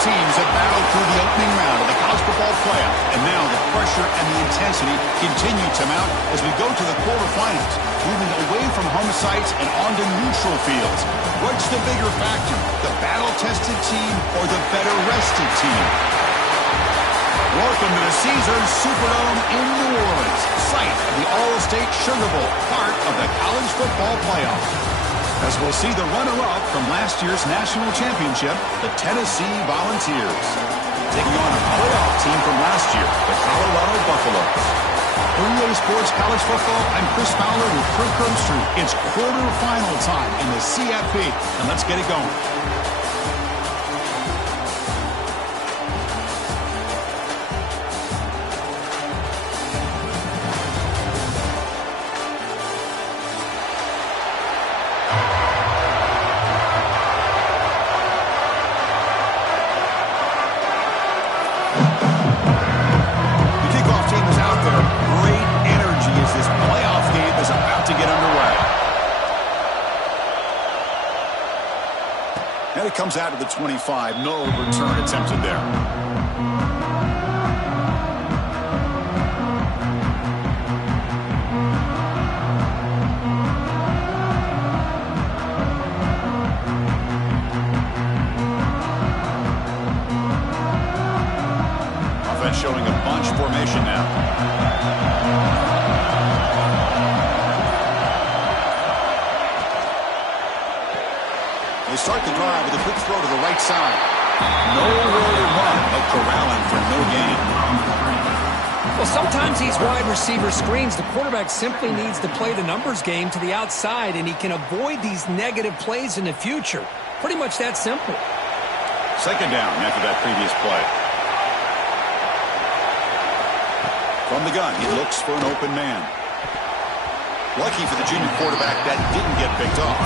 teams have battled through the opening round of the college football playoff, and now the pressure and the intensity continue to mount as we go to the quarterfinals, moving away from home sites and onto neutral fields. What's the bigger factor, the battle-tested team or the better-rested team? Welcome to the Caesars Superdome in New Orleans, site of the All-State Sugar Bowl, part of the college football playoff. As we'll see the runner-up from last year's national championship, the Tennessee Volunteers, taking on a playoff team from last year, the Colorado Buffaloes. For EA Sports College Football, I'm Chris Fowler with Kirk Herbstreit. It's quarterfinal time in the CFP, and let's get it going. Comes out of the 25. No return attempted there. Offense showing a bunch formation now. They start the drive with a quick throw to the right side. Nowhere to run, but corralling for no gain. Well, sometimes these wide receiver screens, the quarterback simply needs to play the numbers game to the outside, and he can avoid these negative plays in the future. Pretty much that simple. Second down after that previous play. From the gun, he looks for an open man. Lucky for the junior quarterback that didn't get picked off.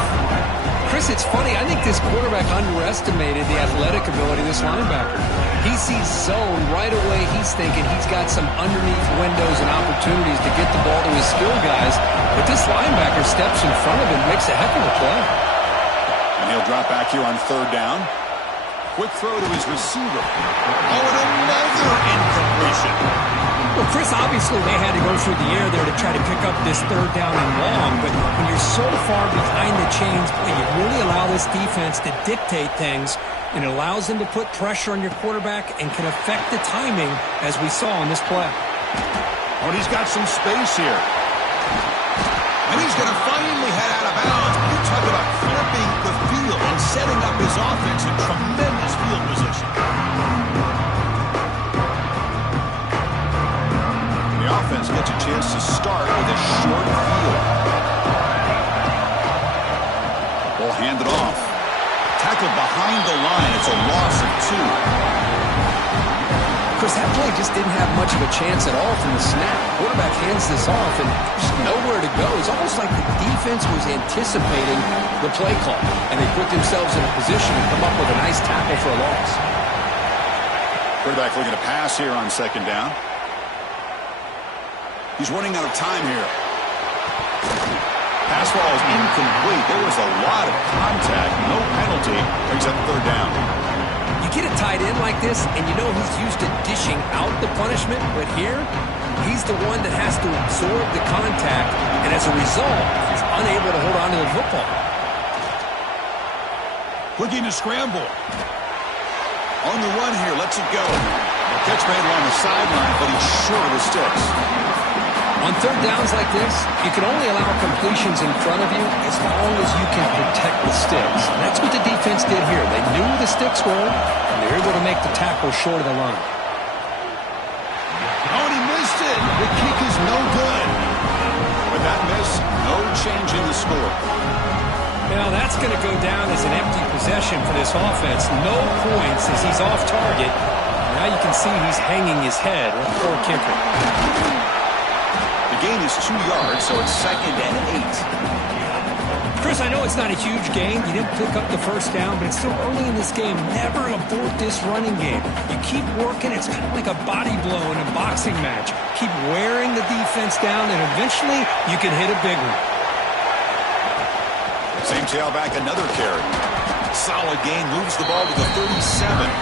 Chris, it's funny. I think this quarterback underestimated the athletic ability of this linebacker. He sees zone right away. He's thinking he's got some underneath windows and opportunities to get the ball to his skill guys. But this linebacker steps in front of him, makes a heck of a play. And he'll drop back here on third down. Quick throw to his receiver. Oh, and another incompletion. Well, Chris, obviously they had to go through the air there to try to pick up this third down and long, but when you're so far behind the chains, you really allow this defense to dictate things, and it allows them to put pressure on your quarterback and can affect the timing, as we saw on this play. Oh, and he's got some space here. And he's going to finally head out of bounds. You talk about flipping the field and setting up his offense in tremendous field position. The offense gets a chance to start with a short field. Ball handed off. Tackled behind the line. It's a loss of 2. Chris, that play just didn't have much of a chance at all from the snap. Quarterback hands this off, and there's nowhere to go. It's almost like the defense was anticipating the play call, and they put themselves in a position to come up with a nice tackle for a loss. Quarterback looking to pass here on second down. He's running out of time here. Pass ball is incomplete. There was a lot of contact. No penalty. Brings up third down. You get a tight end like this, and you know he's used to dishing out the punishment, but here, he's the one that has to absorb the contact, and as a result, he's unable to hold on to the football. Looking to scramble. On the run here, lets it go. The catch made along the sideline, but he's short of the sticks. On third downs like this, you can only allow completions in front of you as long as you can protect the sticks. And that's what the defense did here. They knew the sticks were, and they were able to make the tackle short of the line. Oh, and he missed it. The kick is no good. With that miss, no change in the score. Now that's going to go down as an empty possession for this offense. No points as he's off target. Now you can see he's hanging his head. What a poor kicker. The gain is 2 yards, so it's 2nd and 8. Chris, I know it's not a huge gain. You didn't pick up the first down, but it's still early in this game. Never abort this running game. You keep working. It's kind of like a body blow in a boxing match. Keep wearing the defense down, and eventually you can hit a big one. Same tailback, another carry. Solid gain, moves the ball to the 37.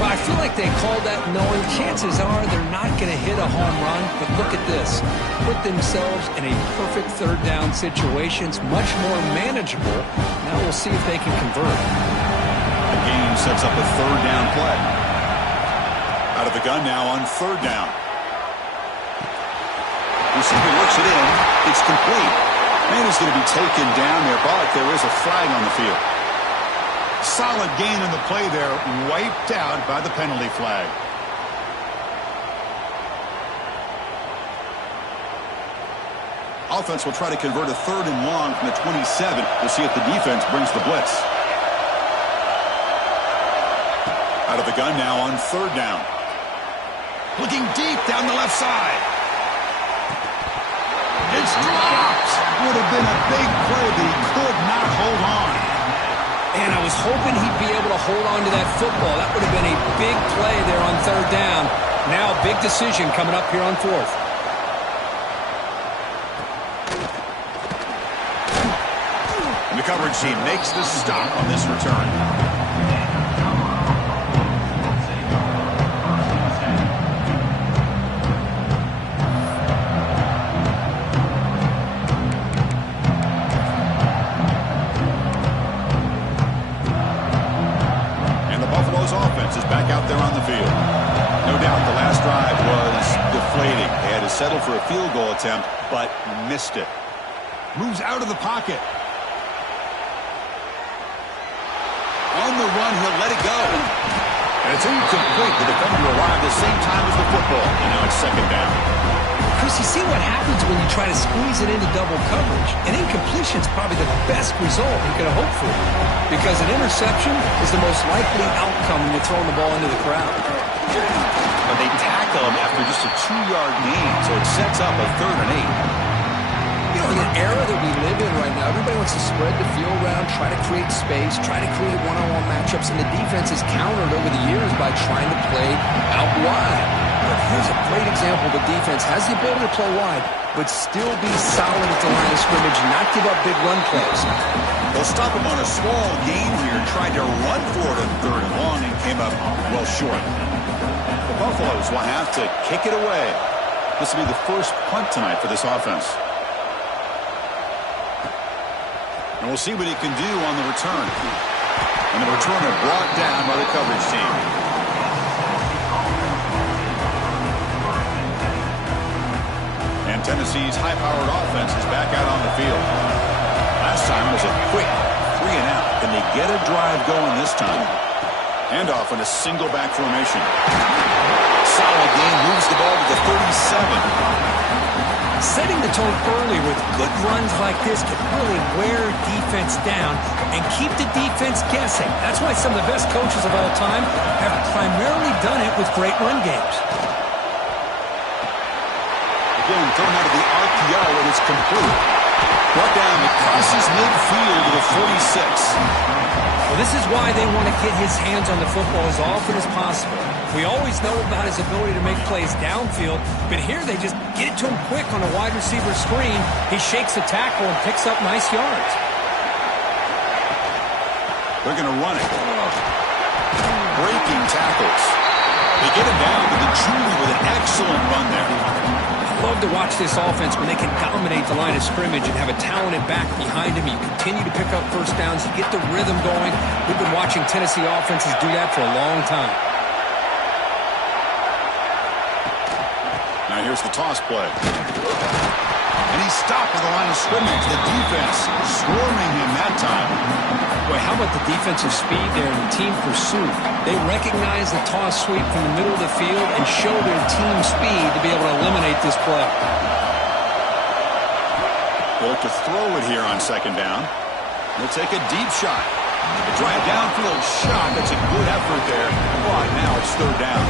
Well, I feel like they called that knowing chances are they're not going to hit a home run, but look at this. Put themselves in a perfect third down situation. It's much more manageable. Now we'll see if they can convert. The game sets up a third down play. Out of the gun now on third down. Receiver looks it in. It's complete. Man is going to be taken down there, but there is a flag on the field. Solid gain in the play there, wiped out by the penalty flag. Offense will try to convert a third and long from the 27. We'll see if the defense brings the blitz. Out of the gun now on third down. Looking deep down the left side. It's dropped. Would have been a big play, but he could not hold on. And I was hoping he'd be able to hold on to that football. That would have been a big play there on third down. Now big decision coming up here on fourth. And the coverage team makes the stop on this return. Offense is back out there on the field. No doubt the last drive was deflating. They had to settle for a field goal attempt, but missed it. Moves out of the pocket. On the run, he'll let it go. And it's incomplete. The defender arrived the same time as the football, and now it's second down. Chris, you see what happens when you try to squeeze it into double coverage. An incompletion is probably the best result you could hope for, because an interception is the most likely outcome when you're throwing the ball into the crowd. But they tackle him after just a 2-yard gain, so it sets up a 3rd and 8. You know, in the era that we live in right now, everybody wants to spread the field around, try to create space, try to create one-on-one matchups, and the defense has countered over the years by trying to play out wide. But here's a great example. The defense has the ability to play wide, but still be solid at the line of scrimmage, not give up big run plays. They'll stop him on a small gain here, tried to run for it on third and long, and came up well short. The Buffaloes will have to kick it away. This will be the first punt tonight for this offense. And we'll see what he can do on the return. And the returner brought down by the coverage team. And Tennessee's high-powered offense is back out on the field. Last time it was a quick 3-and-out. Can they get a drive going this time? Handoff in a single-back formation. Solid gain, moves the ball to the 37. Setting the tone early with good runs like this can really wear defense down and keep the defense guessing. That's why some of the best coaches of all time have primarily done it with great run games. Again, thrown out of the RPO, and it's complete. Brought down across midfield to the 46. Well, this is why they want to get his hands on the football as often as possible. We always know about his ability to make plays downfield, but here they just get it to him quick on a wide receiver screen. He shakes the tackle and picks up nice yards. They're going to run it. Breaking tackles. They get him down to the Julie with an excellent run there. I love to watch this offense when they can dominate the line of scrimmage and have a talented back behind him. You continue to pick up first downs. You get the rhythm going. We've been watching Tennessee offenses do that for a long time. Now here's the toss play. And he's stopped at the line of scrimmage. The defense swarming him that time. Boy, how about the defensive speed there and the team pursuit? They recognize the toss sweep from the middle of the field and show their team speed to be able to eliminate this play. They'll look to throw it here on second down. They'll take a deep shot. They try a downfield shot. That's a good effort there. But now it's third down.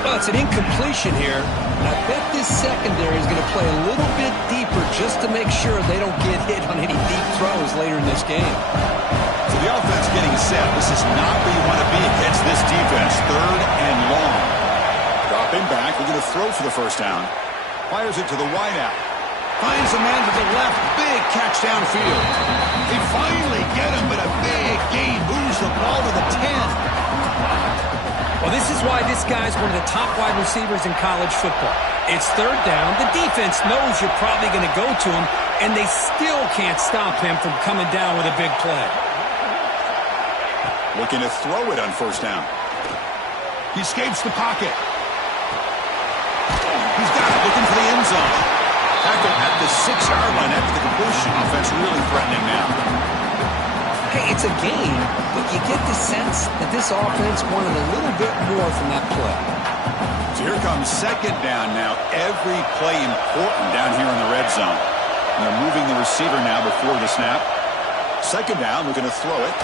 Well, it's an incompletion here. And I bet this secondary is going to play a little bit deeper just to make sure they don't get hit on any deep throws later in this game. So the offense getting set. This is not where you want to be against this defense. Third and long. Dropping back. We're going to throw for the first down. Fires it to the wideout. Finds a man to the left. Big catch downfield. They finally get him, but a big gain moves the ball to the 10. This guy's one of the top wide receivers in college football. It's third down. The defense knows you're probably going to go to him, and they still can't stop him from coming down with a big play. Looking to throw it on first down. He escapes the pocket. He's got it, looking for the end zone. Tackle at the 6-yard line after the completion. Offense really threatening now. Hey, it's a game, but you get the sense that this offense wanted a little bit more from that play. So here comes second down now. Every play important down here in the red zone. And they're moving the receiver now before the snap. Second down, looking to throw it.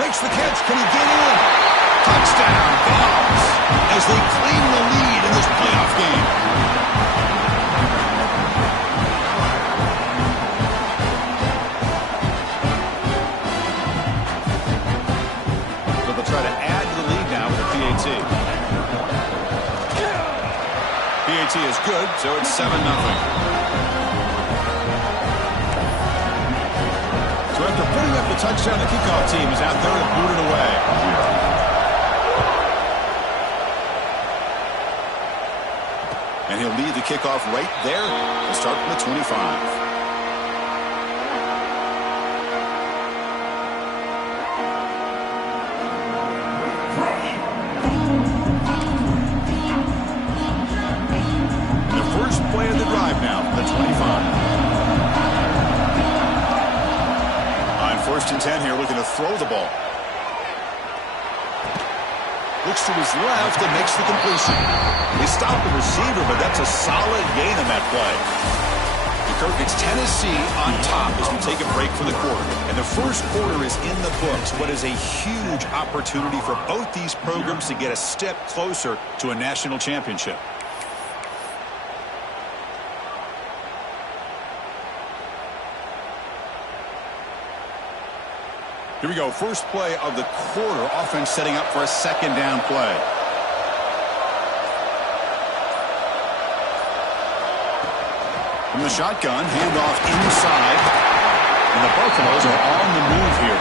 Makes the catch. Can he get in? Touchdown, Vols, as they claim the lead in this playoff game. So they'll try to add to the lead now with a PAT. PAT is good, so it's 7-0. So after putting up the touchdown, the kickoff team is out there to boot it away. And he'll lead the kickoff right there to start from the 25. The first play of the drive now from the 25. First and 10 here, looking to throw the ball. Looks to his left and makes the completion. He stopped the receiver, but that's a solid gain on that play. Kirk, it's Tennessee on top as we take a break for the quarter. And the first quarter is in the books. What is a huge opportunity for both these programs to get a step closer to a national championship. Here we go. First play of the quarter. Offense setting up for a second down play. From the shotgun, handoff inside. And the Buffaloes are on the move here.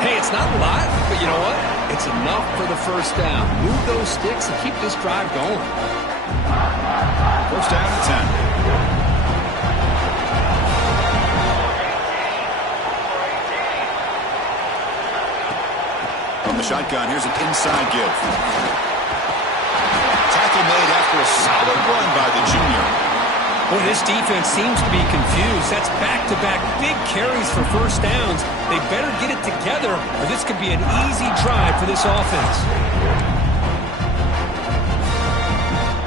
Hey, it's not a lot, but you know what? It's enough for the first down. Move those sticks and keep this drive going. First down to 10. From the shotgun, here's an inside give. Tackle made after a solid run by the junior. Boy, this defense seems to be confused. That's back-to-back big carries for first downs. They better get it together, or this could be an easy drive for this offense.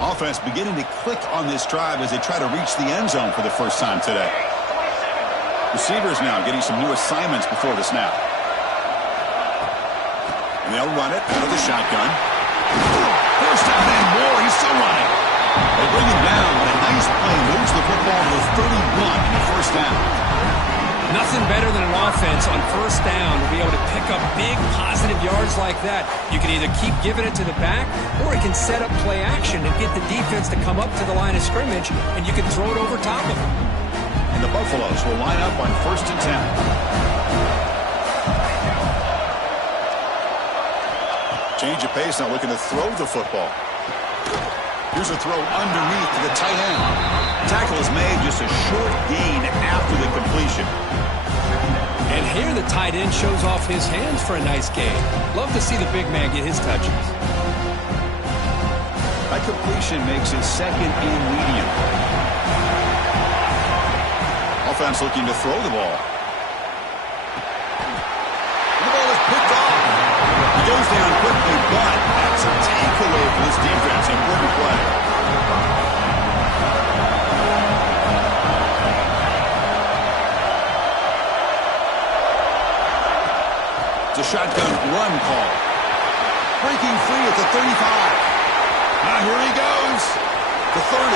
Offense beginning to click on this drive as they try to reach the end zone for the first time today. Receivers now getting some new assignments before the snap. And they'll run it out of the shotgun. First down and more. He's still running. They bring him down, but a nice play moves the football to 31 in the first down. Nothing better than an offense on first down to be able to pick up big positive yards like that. You can either keep giving it to the back, or it can set up play action and get the defense to come up to the line of scrimmage, and you can throw it over top of them. And the Buffaloes will line up on first and 10. Change of pace, now looking to throw the football. Here's a throw underneath to the tight end. Tackle is made, just a short gain after the completion. And here the tight end shows off his hands for a nice gain. Love to see the big man get his touches. That completion makes it second and medium. Offense looking to throw the ball. The ball is picked off. He goes down quickly, but that's a takeaway for this defense. Important play. It's a shotgun run call. Breaking free at the 35. Now here he goes. The 30.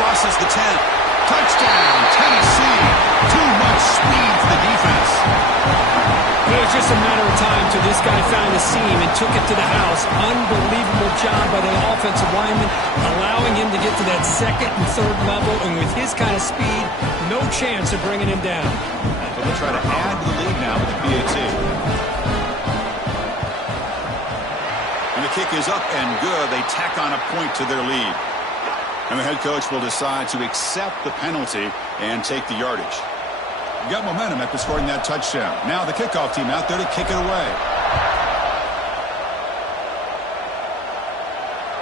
Crosses the 10. Touchdown, Tennessee. Too much speed for the defense. It was just a matter of time till this guy found a seam and took it to the house. Unbelievable job by the offensive lineman, allowing him to get to that second and third level, and with his kind of speed, no chance of bringing him down. But they'll try to add to the lead now with the PAT. kick is up and good. They tack on a point to their lead. And the head coach will decide to accept the penalty and take the yardage. Got momentum after scoring that touchdown. Now the kickoff team out there to kick it away.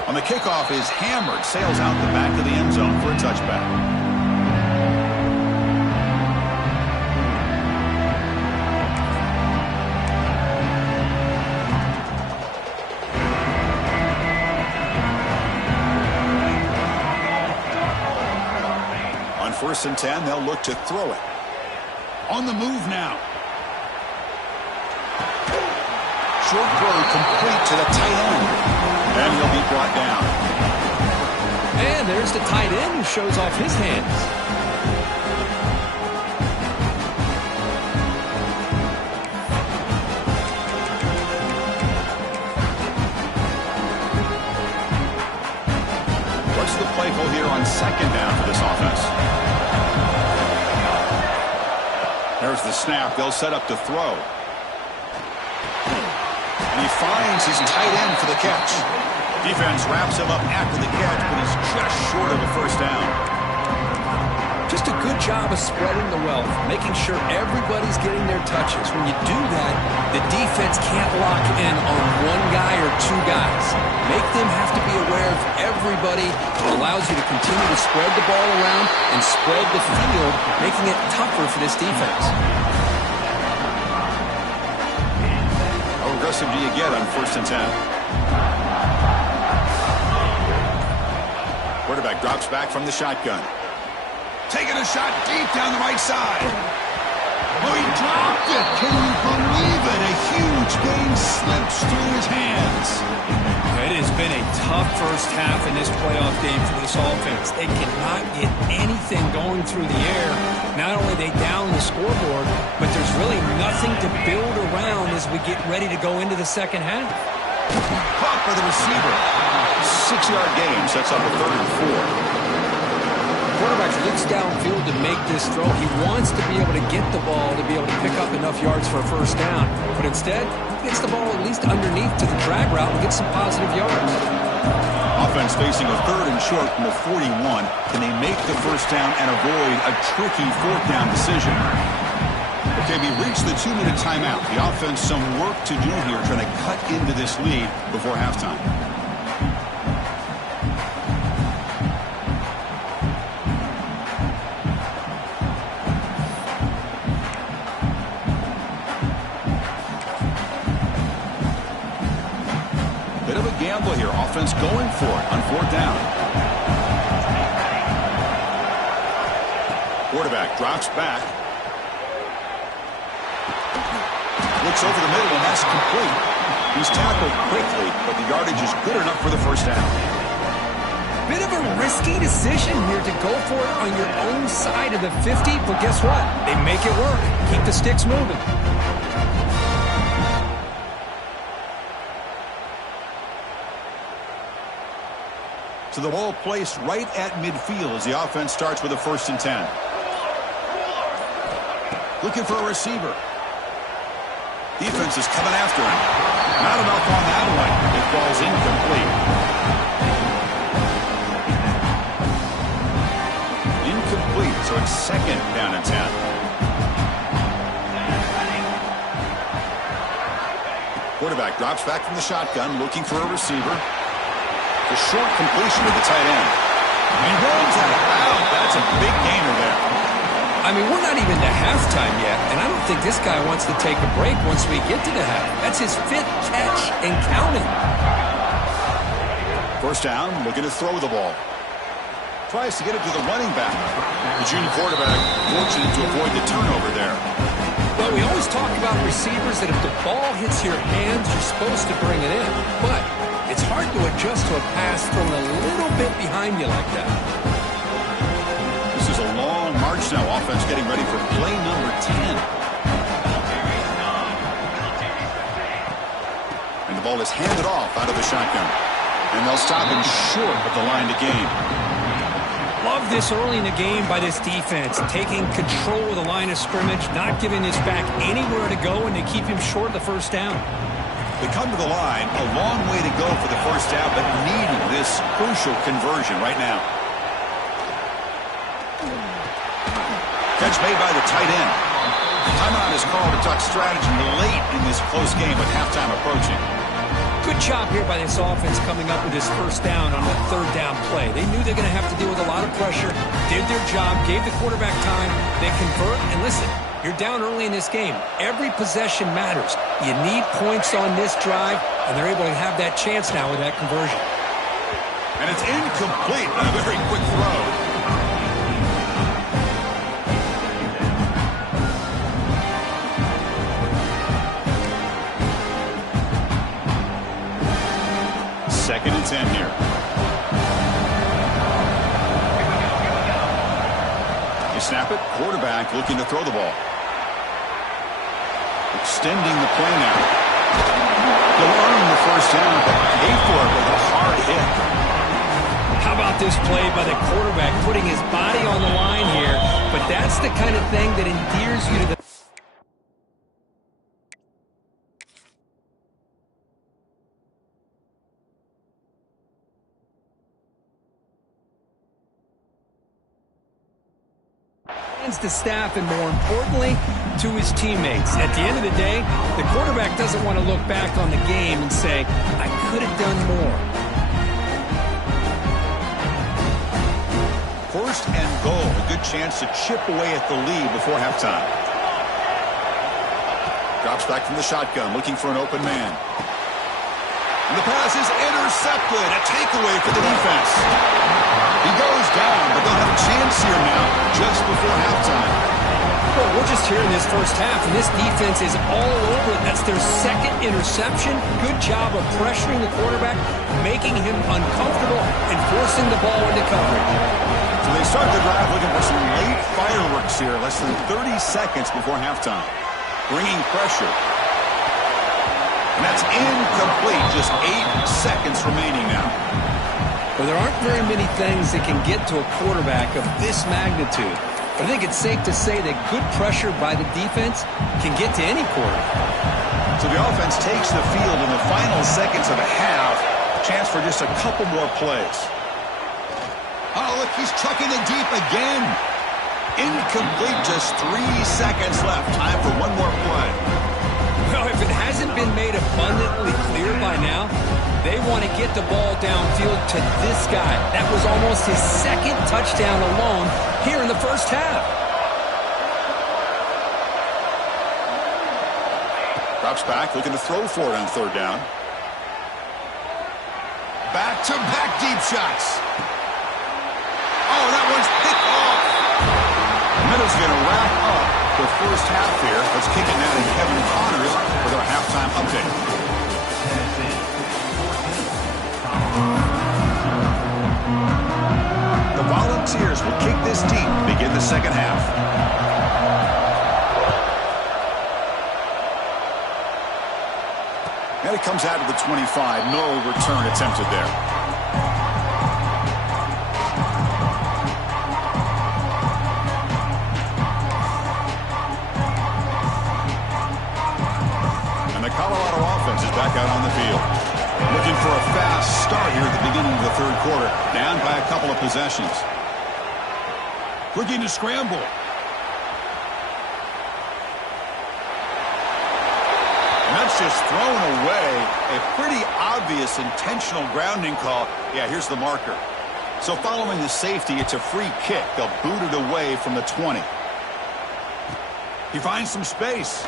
On the kickoff is hammered, sails out the back of the end zone for a touchback. On 1st and 10, they'll look to throw it. On the move now. Short throw complete to the tight end. And he'll be brought down. And there's the tight end who shows off his hands. What's the play call here on 2nd down for this offense? There's the snap. They'll set up to throw. And he finds his tight end for the catch. Defense wraps him up after the catch, but he's just short of a 1st down. Just a good job of spreading the wealth, making sure everybody's getting their touches. When you do that, the defense can't lock in on one guy or two guys. Make them have to be aware of everybody. It allows you to continue to spread the ball around and spread the field, making it tougher for this defense. How aggressive do you get on 1st and 10? Quarterback drops back from the shotgun. Taking a shot deep down the right side. Oh, he dropped it. Can you believe it? A huge gain slips through his hands. It has been a tough first half in this playoff game for this offense. They cannot get anything going through the air. Not only are they down the scoreboard, but there's really nothing to build around as we get ready to go into the second half. Caught by the receiver. 6-yard gain sets up a 3rd and 4. Quarterback looks downfield to make this throw. He wants to be able to get the ball to be able to pick up enough yards for a 1st down. But instead, he gets the ball at least underneath to the drag route and gets some positive yards. Offense facing a 3rd and short from the 41. Can they make the 1st down and avoid a tricky 4th down decision? Okay, we reached the 2-minute timeout. The offense some work to do here trying to cut into this lead before halftime. Bit of a gamble here. Offense going for it on 4th down. Quarterback drops back. Looks over the middle, and that's complete. He's tackled quickly, but the yardage is good enough for the 1st down. Bit of a risky decision here to go for it on your own side of the 50, but guess what? They make it work. Keep the sticks moving. So the ball placed right at midfield as the offense starts with a 1st and 10. Looking for a receiver. Defense is coming after him. Not enough on that one. It falls incomplete. Incomplete, so it's 2nd down and 10. Quarterback drops back from the shotgun, looking for a receiver. The short completion to the tight end. He runs out of bounds. That's a big gainer there. I mean, we're not even to halftime yet, and I don't think this guy wants to take a break once we get to the half. That's his 5th catch and counting. 1st down, looking to throw the ball. Tries to get it to the running back. The junior quarterback fortunate to avoid the turnover there. Well, we always talk about receivers that if the ball hits your hands, you're supposed to bring it in. But it's hard to adjust to a pass thrown a little bit behind you like that. This is a long march now. Offense getting ready for play number 10. And the ball is handed off out of the shotgun. And they'll stop him short of the line to gain. Love this early in the game by this defense, taking control of the line of scrimmage, not giving this back anywhere to go, and to keep him short of the 1st down. They come to the line, a long way to go for the first half, but needing this crucial conversion right now. Catch made by the tight end. Timeout is called to talk strategy late in this close game with halftime approaching. Good job here by this offense coming up with this first down on the third down play. They knew they were going to have to deal with a lot of pressure, did their job, gave the quarterback time, they convert, and listen, you're down early in this game. Every possession matters. You need points on this drive, and they're able to have that chance now with that conversion. And it's incomplete on a very quick throw. Second and 10 here. You snap it, quarterback looking to throw the ball. Extending the play now. He'll earn the first down, but pay for it with a hard hit. How about this play by the quarterback putting his body on the line here? But that's the kind of thing that endears you to the the staff and, more importantly, to his teammates. At the end of the day, the quarterback doesn't want to look back on the game and say, I could have done more. First and goal, a good chance to chip away at the lead before halftime. Drops back from the shotgun, looking for an open man. And the pass is intercepted. A takeaway for the defense. He goes down, but they'll have a chance here now, just before halftime. Well, we're just here in this first half, and this defense is all over it. That's their second interception. Good job of pressuring the quarterback, making him uncomfortable, and forcing the ball into coverage. So they start the drive looking for some late fireworks here, less than 30 seconds before halftime. Bringing pressure. And that's incomplete. Just 8 seconds remaining now. Well, there aren't very many things that can get to a quarterback of this magnitude. But I think it's safe to say that good pressure by the defense can get to any quarterback. So the offense takes the field in the final seconds of the half. Chance for just a couple more plays. Oh, look, he's chucking it deep again. Incomplete, just 3 seconds left. Time for one more play. Well, if it hasn't been made abundantly clear by now, they want to get the ball downfield to this guy. That was almost his second touchdown alone here in the first half. Drops back, looking to throw for it on third down. Back-to-back deep shots. Oh, that one's picked off. Middle's going to wrap up the first half here. Let's kick it now to Kevin Connors with our halftime update. The Volunteers will kick this deep to begin the second half. And it comes out of the 25. No return attempted there. And the Colorado offense is back out on the field. Looking for a fast start here at the beginning of the third quarter. Down by a couple of possessions. Looking to scramble. And that's just thrown away. A pretty obvious intentional grounding call. Yeah, here's the marker. So following the safety, it's a free kick. They'll boot it away from the 20. He finds some space.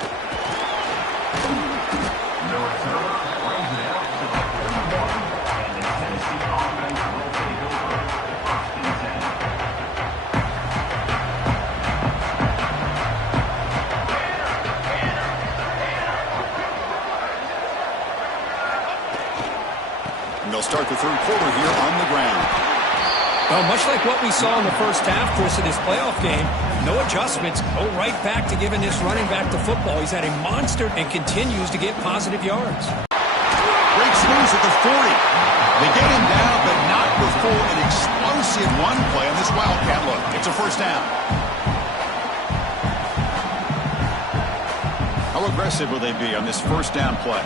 They'll start the third quarter here on the ground. Well, much like what we saw in the first half, Chris, of this playoff game, no adjustments, go right back to giving this running back the football. He's had a monster and continues to get positive yards. Breaks loose at the 40. They get him down, but not before an explosive run play on this Wildcat look. It's a first down. How aggressive will they be on this first down play?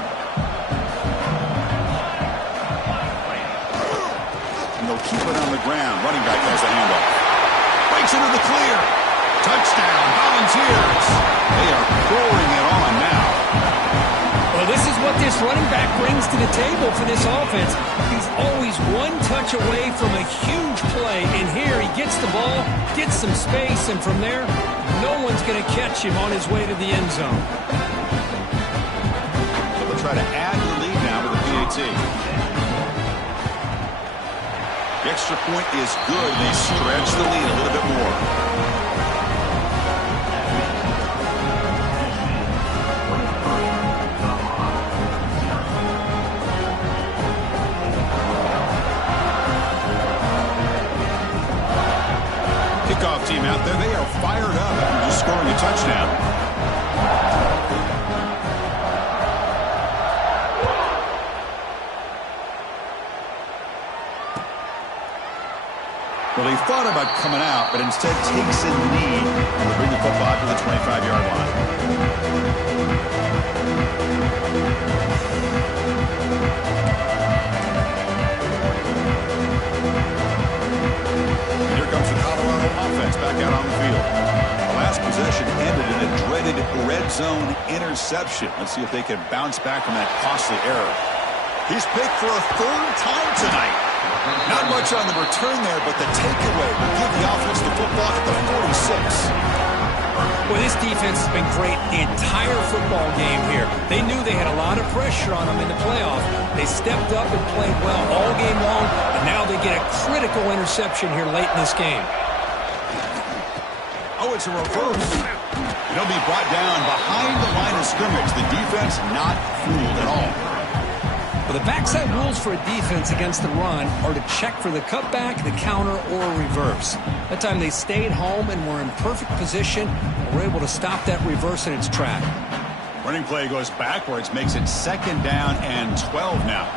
they'll keep it on the ground. Running back has the handoff. Breaks into the clear. Touchdown, Volunteers. They are pouring it on now. Well, this is what this running back brings to the table for this offense. He's always one touch away from a huge play. And here he gets the ball, gets some space, and from there, no one's going to catch him on his way to the end zone. They'll try to add to the lead now with the PAT. The extra point is good. They stretch the lead a little bit more. Kickoff team out there. They are fired up after just scoring a touchdown. Well, he thought about coming out, but instead takes a knee and will bring the football to the 25-yard line. And here comes the Colorado offense back out on the field. The last possession ended in a dreaded red zone interception. Let's see if they can bounce back from that costly error. He's picked for a third time tonight. Not much on the return there, but the takeaway will give the offense the football at the 46. Well, this defense has been great the entire football game here. They knew they had a lot of pressure on them in the playoff. They stepped up and played well all game long, and now they get a critical interception here late in this game. Oh, it's a reverse. They'll be brought down behind the line of scrimmage. The defense not fooled at all. Well, the backside rules for a defense against the run are to check for the cutback, the counter, or a reverse. That time they stayed home and were in perfect position and were able to stop that reverse in its track. Running play goes backwards, makes it 2nd down and 12 now.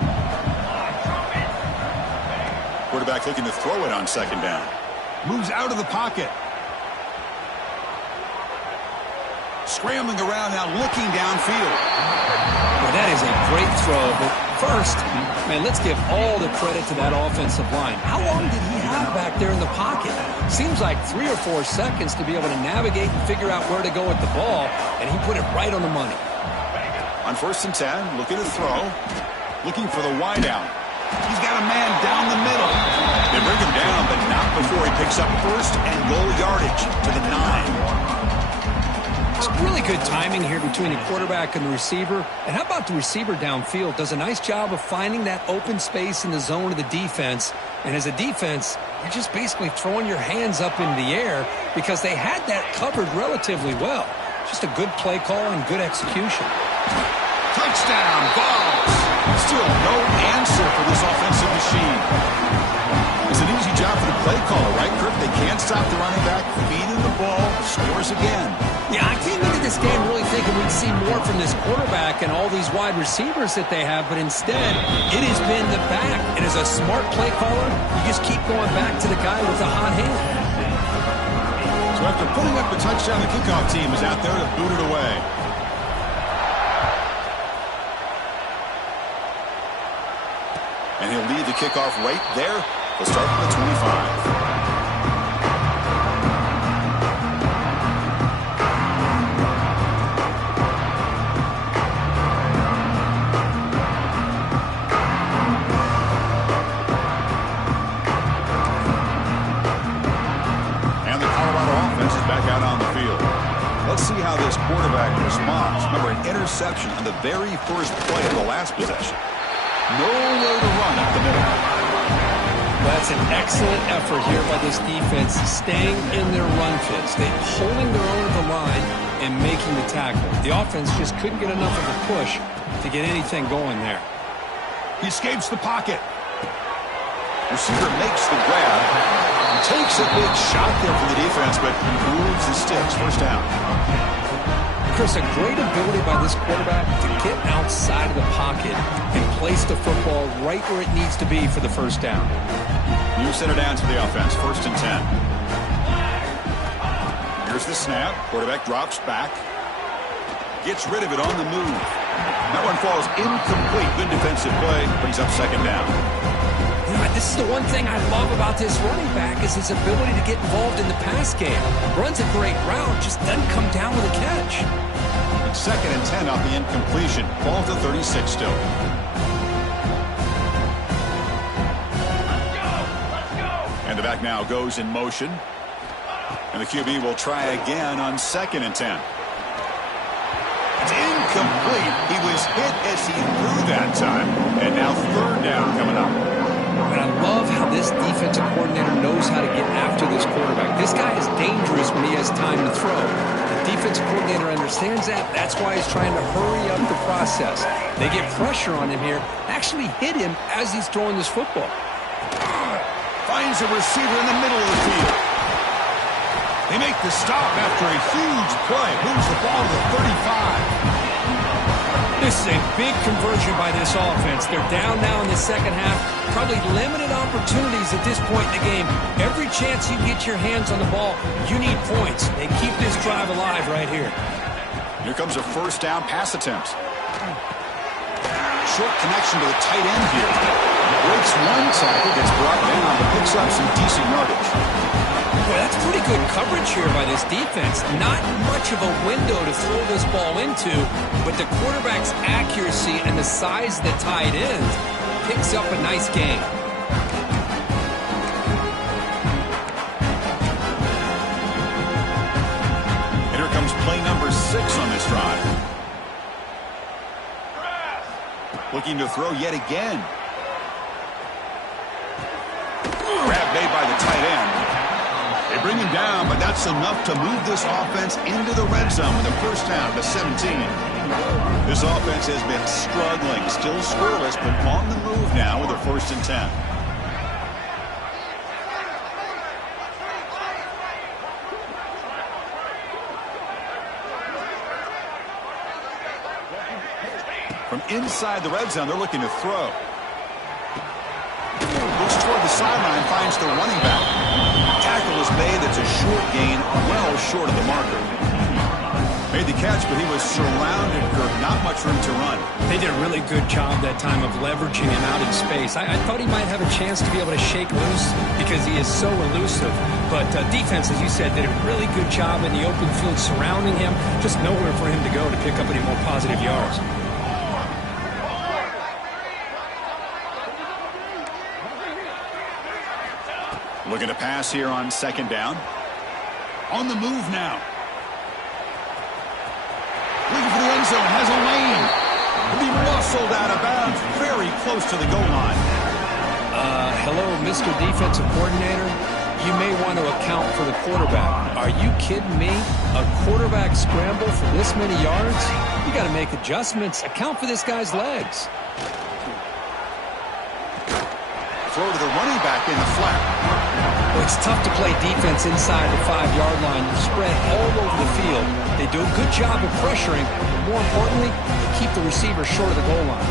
Quarterback looking to throw it on 2nd down. Moves out of the pocket. Scrambling around now, looking downfield. Well, that is a great throw, but first, man, let's give all the credit to that offensive line. How long did he have back there in the pocket? Seems like 3 or 4 seconds to be able to navigate and figure out where to go with the ball, and he put it right on the money. On 1st and 10, looking to throw, looking for the wideout. He's got a man down the middle. They bring him down, but not before he picks up 1st and goal yardage to the 9. It's really good timing here between the quarterback and the receiver. And how about the receiver downfield? Does a nice job of finding that open space in the zone of the defense. And as a defense, you're just basically throwing your hands up in the air because they had that covered relatively well. Just a good play call and good execution. Touchdown, balls. Still no answer for this offensive machine. It's an easy job for the play caller, right, Kirk? They can't stop the running back, feeding the ball, scores again. Yeah, I came into this game really thinking we'd see more from this quarterback and all these wide receivers that they have, but instead, it has been the back. And as a smart play caller, you just keep going back to the guy with the hot hand. So after putting up the touchdown, the kickoff team is out there to boot it away. And he'll lead the kickoff right there. They'll start from the 25. Let's see how this quarterback responds. Remember, an interception on the very first play of the last possession. Nowhere to run up the middle. That's an excellent effort here by this defense, staying in their run fits. They holding their own at the line and making the tackle. The offense just couldn't get enough of a push to get anything going there. He escapes the pocket. Receiver makes the grab. Takes a big shot there for the defense, but moves the sticks. 1st down. Chris, a great ability by this quarterback to get outside of the pocket and place the football right where it needs to be for the 1st down. New center down to the offense. 1st and 10. Here's the snap. Quarterback drops back. Gets rid of it on the move. That one falls incomplete. Good defensive play. Brings up 2nd down. This is the one thing I love about this running back is his ability to get involved in the pass game. Runs a great route, just doesn't come down with a catch. 2nd and 10 off the incompletion. Ball to 36 still. And the back now goes in motion. And the QB will try again on 2nd and 10. It's incomplete. He was hit as he threw that time. And now 3rd down coming up. And I love how this defensive coordinator knows how to get after this quarterback. This guy is dangerous when he has time to throw. The defensive coordinator understands that. That's why he's trying to hurry up the process. They get pressure on him here, actually hit him as he's throwing this football. Finds a receiver in the middle of the field. They make the stop after a huge play. Moves the ball to the 35. This is a big conversion by this offense. They're down now in the second half. Probably limited opportunities at this point in the game. Every chance you get your hands on the ball, you need points. They keep this drive alive right here. Here comes a 1st down pass attempt. Short connection to the tight end here. Breaks one tackle, gets brought down, but picks up some decent yardage. Boy, that's pretty good coverage here by this defense. Not much of a window to throw this ball into, but the quarterback's accuracy and the size of the tight end picks up a nice gain. And here comes play number 6 on this drive. Looking to throw yet again. Grab made by the tight end. They bring him down, but that's enough to move this offense into the red zone with a 1st down to 17. This offense has been struggling, still scoreless, but on the move now with a 1st and 10. From inside the red zone, they're looking to throw. Moves toward the sideline, finds the running back. Tackle is made. That's a short gain, well short of the marker. Made the catch, but he was surrounded, Kirk. Not much room to run. They did a really good job that time of leveraging him out in space. I thought he might have a chance to be able to shake loose because he is so elusive. But defense, as you said, did a really good job in the open field surrounding him. Just nowhere for him to go to pick up any more positive yards. Looking to pass here on 2nd down. On the move now. Looking for the end zone. Has a lane. Will be muscled out of bounds. Very close to the goal line. Hello, Mr. Defensive Coordinator. You may want to account for the quarterback. Are you kidding me? A quarterback scramble for this many yards? You got to make adjustments. Account for this guy's legs. Throw to the running back in the flat. Well, it's tough to play defense inside the 5-yard line. You're spread all over the field. They do a good job of pressuring, but more importantly, they keep the receiver short of the goal line.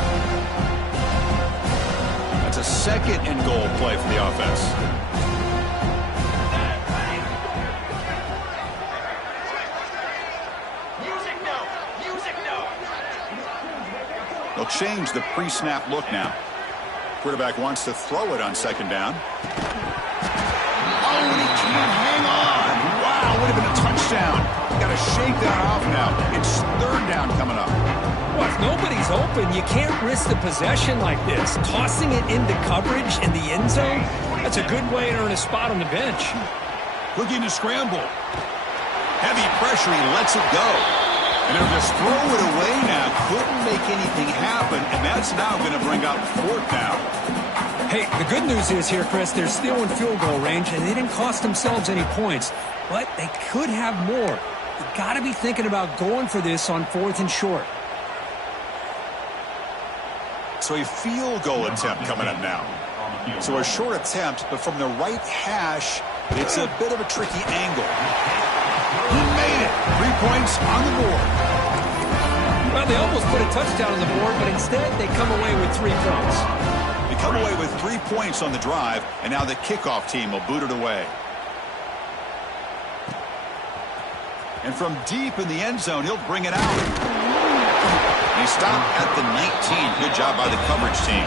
That's a 2nd and goal play for the offense. They'll change the pre-snap look now. Quarterback wants to throw it on 2nd down. Oh, and he can't hang on. Wow, would have been a touchdown. Got to shake that off now. It's 3rd down coming up. Well, if nobody's open, you can't risk the possession like this. Tossing it into coverage in the end zone, that's a good way to earn a spot on the bench. Looking to scramble. Heavy pressure, he lets it go. And they'll just throw it away now. Couldn't make anything happen, and that's now going to bring up 4th down. Hey, the good news is here, Chris, they're still in field goal range, and they didn't cost themselves any points. But they could have more. You got to be thinking about going for this on 4th and short. So a field goal attempt coming up now. So a short attempt, but from the right hash, it's a bit of a tricky angle. He made it. 3 points on the board. Well, they almost put a touchdown on the board, but instead they come away with 3 points. They come away with 3 points on the drive, and now the kickoff team will boot it away. And from deep in the end zone, he'll bring it out. And he stopped at the 19. Good job by the coverage team.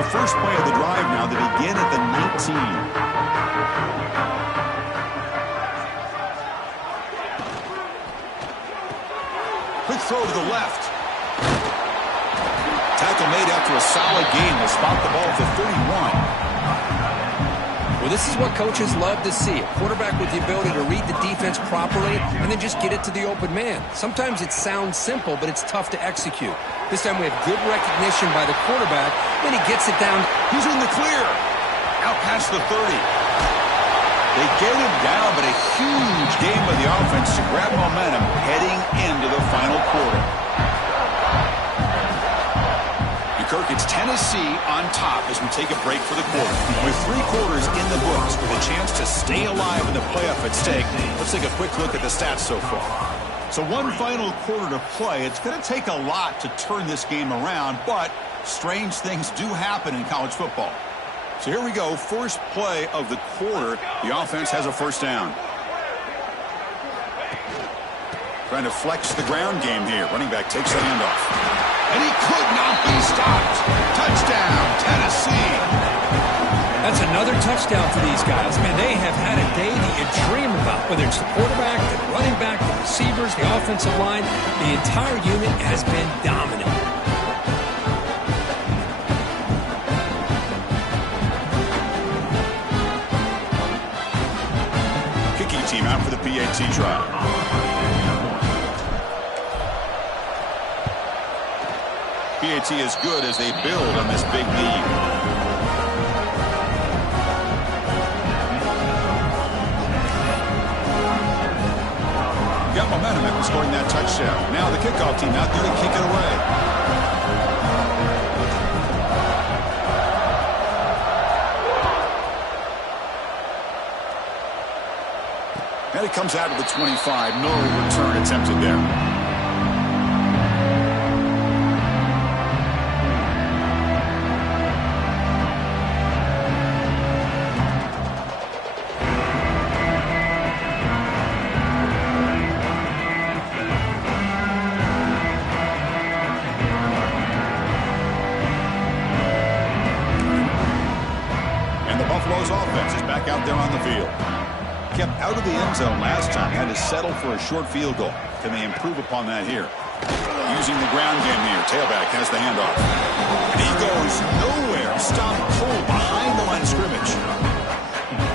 the first play of the drive now. They begin at the 19. Quick throw to the left. Tackle made after a solid gain. Will spot the ball at the 31. Well, this is what coaches love to see. A quarterback with the ability to read the defense properly and then just get it to the open man. Sometimes it sounds simple, but it's tough to execute. This time we have good recognition by the quarterback, then he gets it down. He's in the clear. Out past the 30. They get him down, but a huge game by the offense to grab momentum heading into the final quarter. Kirk, it's Tennessee on top as we take a break for the quarter. With 3 quarters in the books with a chance to stay alive in the playoff at stake, let's take a quick look at the stats so far. So one final quarter to play. It's going to take a lot to turn this game around, but strange things do happen in college football. So here we go. First play of the quarter. The offense has a first down. Trying to flex the ground game here. Running back takes the handoff. And he could not be stopped. Touchdown, Tennessee. That's another touchdown for these guys. Man, they have had a day that you dream about, whether it's the quarterback, the running back, the receivers, the offensive line. The entire unit has been dominant. Kicking team out for the PAT try. PAT is good as they build on this big lead. Got momentum after scoring that touchdown. Now the kickoff team out there to kick it away. And it comes out of the 25. No return attempted there. Offense is back out there on the field. Kept out of the end zone last time. Had to settle for a short field goal. Can they improve upon that here? Using the ground game here. Tailback has the handoff. And he goes nowhere. Stopped cold behind the line of scrimmage.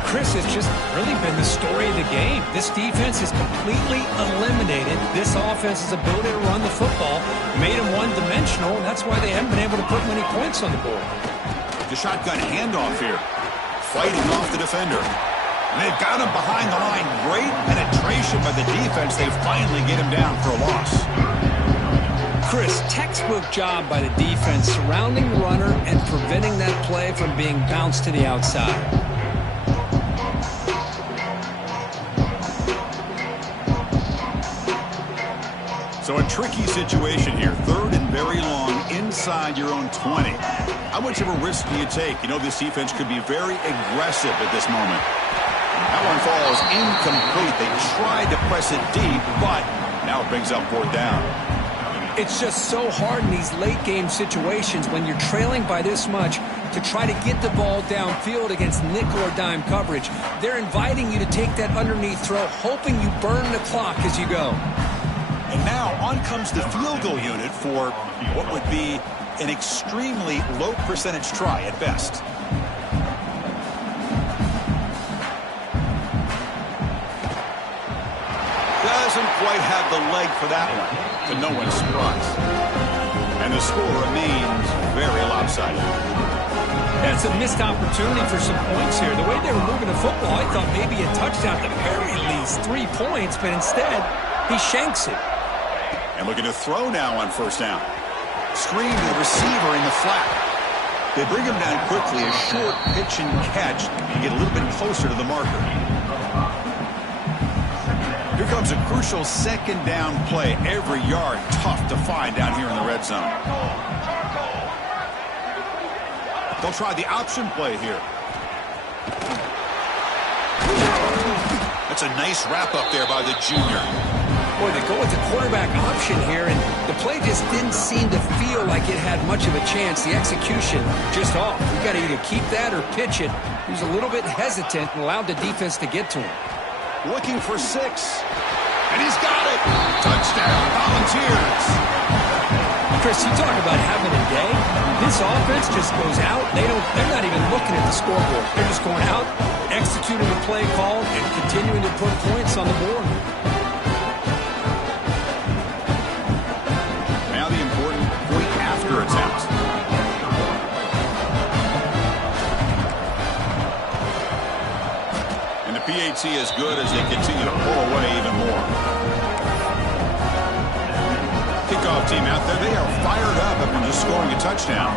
Chris, has just really been the story of the game. This defense has completely eliminated this offense's ability to run the football. Made them one-dimensional, and that's why they haven't been able to put many points on the board. The shotgun handoff here. Fighting off the defender. And they've got him behind the line. Great penetration by the defense. They finally get him down for a loss. Chris, textbook job by the defense surrounding the runner and preventing that play from being bounced to the outside. So a tricky situation here. 3rd and very long inside your own 20. How much of a risk do you take? You know this defense could be very aggressive at this moment. That one falls incomplete. They tried to press it deep, but now it brings up 4th down. It's just so hard in these late game situations when you're trailing by this much to try to get the ball downfield against nickel or dime coverage. They're inviting you to take that underneath throw, hoping you burn the clock as you go. And now on comes the field goal unit for what would be an extremely low percentage try at best. Doesn't quite have the leg for that one, to no one's surprise. And the score remains very lopsided. That's a missed opportunity for some points here. The way they were moving the football, I thought maybe a touchdown, at the very least 3 points, but instead he shanks it. And looking to throw now on 1st down. Screen to the receiver in the flat. They bring him down quickly. A short pitch and catch and get a little bit closer to the marker. Here comes a crucial 2nd down play. Every yard tough to find down here in the red zone. They'll try the option play here. That's a nice wrap up there by the junior. Boy, they go with the quarterback option here, and the play just didn't seem to feel like it had much of a chance. The execution just off. You got to either keep that or pitch it. He was a little bit hesitant and allowed the defense to get to him. Looking for 6. And he's got it. Touchdown, Volunteers. Chris, you talk about having a day. This offense just goes out. They're not even looking at the scoreboard. They're just going out, executing the play call, and continuing to put points on the board. Now the important point after attempt. And the PAT is good as they continue to pull away even more. Kickoff team out there, they are fired up after just scoring a touchdown.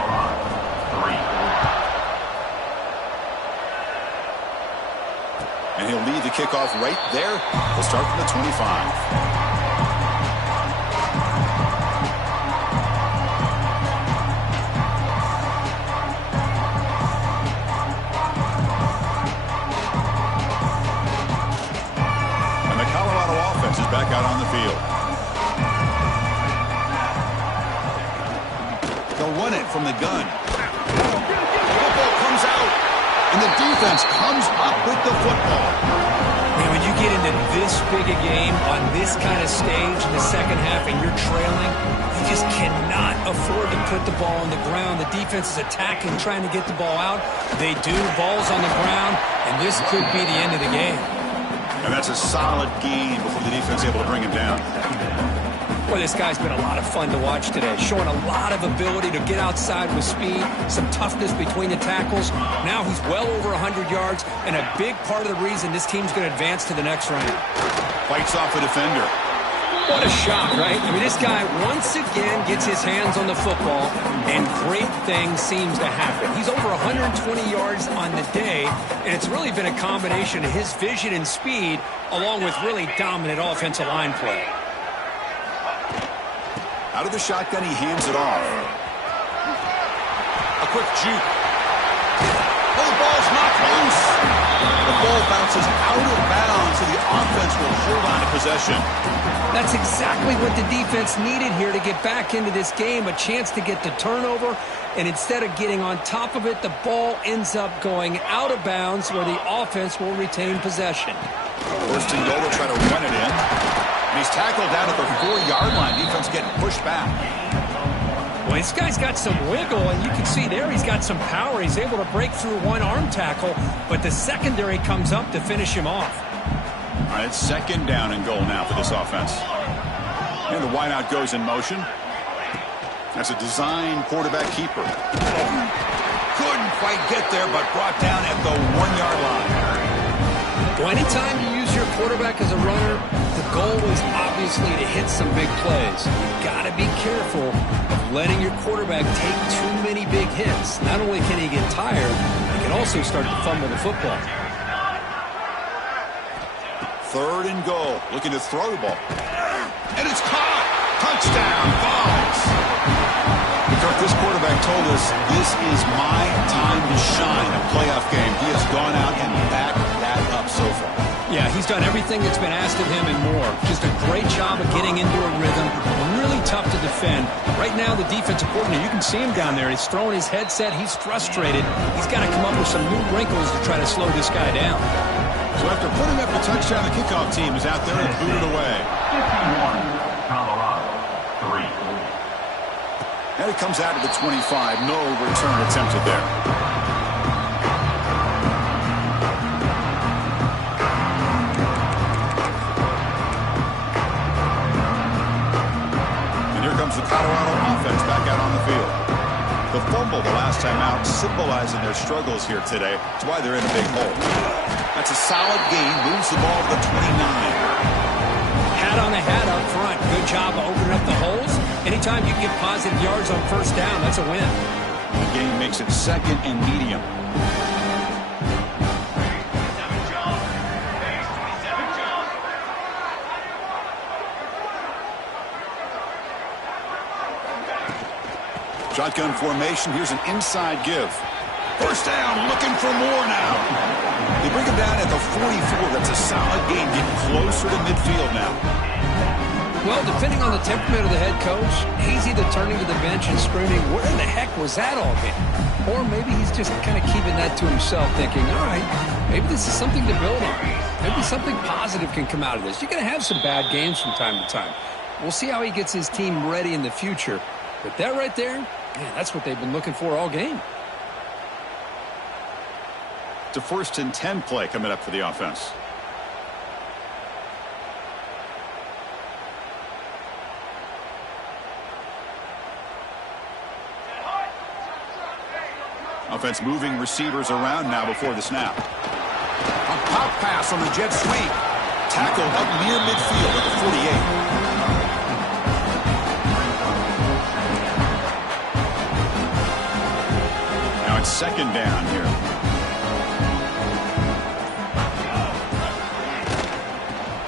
And he'll lead the kickoff right there. We'll start from the 25. Back out on the field. They'll run it from the gun. The football comes out, and the defense comes up with the football. Man, when you get into this big a game on this kind of stage in the second half and you're trailing, you just cannot afford to put the ball on the ground. The defense is attacking, trying to get the ball out. They do. Ball's on the ground, and this could be the end of the game. And that's a solid gain before the defense is able to bring him down. Boy, this guy's been a lot of fun to watch today, showing a lot of ability to get outside with speed, some toughness between the tackles. Now he's well over 100 yards, and a big part of the reason this team's going to advance to the next round. Fights off a defender. What a shot, right? I mean, this guy once again gets his hands on the football, and great things seems to happen. He's over 120 yards on the day, and it's really been a combination of his vision and speed, along with really dominant offensive line play. Out of the shotgun, he hands it off. A quick juke. Oh, the ball's knocked loose. The ball bounces out of bounds, so the offense will hold on to possession. That's exactly what the defense needed here to get back into this game, a chance to get the turnover, and instead of getting on top of it, the ball ends up going out of bounds where the offense will retain possession. First and goal, will try to run it in. And he's tackled down at the 4-yard line. Defense getting pushed back. Well, this guy's got some wiggle, and you can see there he's got some power. He's able to break through one arm tackle, but the secondary comes up to finish him off. All right, it's second down and goal now for this offense. And the wideout goes in motion. That's a design quarterback keeper. Couldn't quite get there, but brought down at the 1-yard line. Well, anytime you use your quarterback as a runner, the goal is obviously to hit some big plays. You've got to be careful of letting your quarterback take too many big hits. Not only can he get tired, he can also start to fumble the football. Third and goal, looking to throw the ball. And it's caught! Touchdown, Vols! Kirk, this quarterback told us this is my time to shine, a playoff game. He has gone out and backed that up so far. Yeah, he's done everything that's been asked of him and more. Just a great job of getting into a rhythm. Really tough to defend. Right now, the defensive coordinator, you can see him down there. He's throwing his headset. He's frustrated. He's got to come up with some new wrinkles to try to slow this guy down. So after putting up the touchdown, the kickoff team is out there and booted away. 51, Colorado, 3. And it comes out to the 25. No return attempted there. And here comes the Colorado offense back out on the field. The fumble the last time out, symbolizing their struggles here today. That's why they're in a big hole. That's a solid gain. Moves the ball to the 29. Hat on the hat up front. Good job of opening up the holes. Anytime you get positive yards on first down, that's a win. The game makes it second and medium. Shotgun formation. Here's an inside give. First down, looking for more now. They bring him down at the 44. That's a solid gain, getting closer to midfield now. Well, depending on the temperament of the head coach, he's either turning to the bench and screaming, where the heck was that all game? Or maybe he's just kind of keeping that to himself, thinking, all right, maybe this is something to build on. Maybe something positive can come out of this. You're going to have some bad games from time to time. We'll see how he gets his team ready in the future. But that right there, man, that's what they've been looking for all game. It's a 1st and 10 play coming up for the offense. Offense moving receivers around now before the snap. A pop pass on the jet sweep. Tackled up near midfield at the 48. Now it's 2nd down here.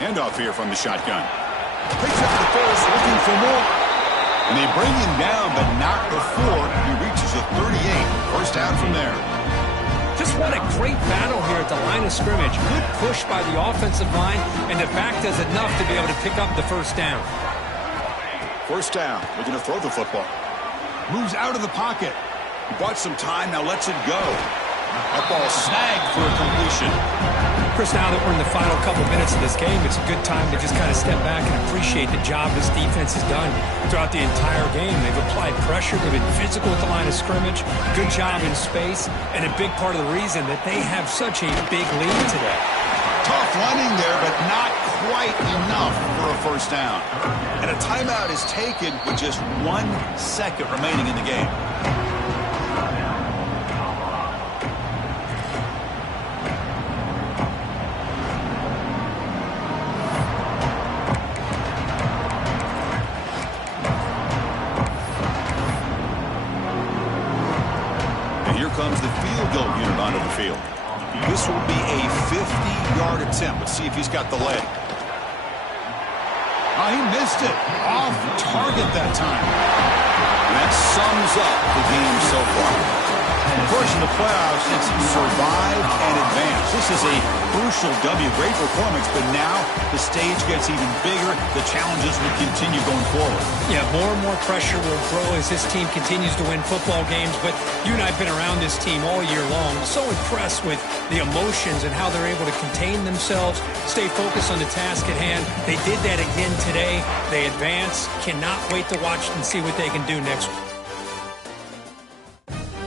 Handoff here from the shotgun. Picks up the first, looking for more. And they bring him down, but not before he reaches the 38. 1st down from there. Just what a great battle here at the line of scrimmage. Good push by the offensive line, and the back does enough to be able to pick up the 1st down. 1st down. Looking to throw the football. Moves out of the pocket. He bought some time, now lets it go. That ball snagged for a completion. Chris, now that we're in the final couple minutes of this game, it's a good time to just kind of step back and appreciate the job this defense has done throughout the entire game. They've applied pressure. They've been physical at the line of scrimmage. Good job in space, and a big part of the reason that they have such a big lead today. Tough running there, but not quite enough for a 1st down. And a timeout is taken with just 1 second remaining in the game. Comes the field goal unit onto the field. This will be a 50-yard attempt. Let's see if he's got the leg. Oh, he missed it. Off target that time. And that sums up the game so far. Of course, in the playoffs, it's survive and advance. This is a crucial W. Great performance, but now the stage gets even bigger. The challenges will continue going forward. Yeah, more and more pressure will grow as this team continues to win football games. But you and I have been around this team all year long. So impressed with the emotions and how they're able to contain themselves, stay focused on the task at hand. They did that again today. They advance. Cannot wait to watch and see what they can do next week.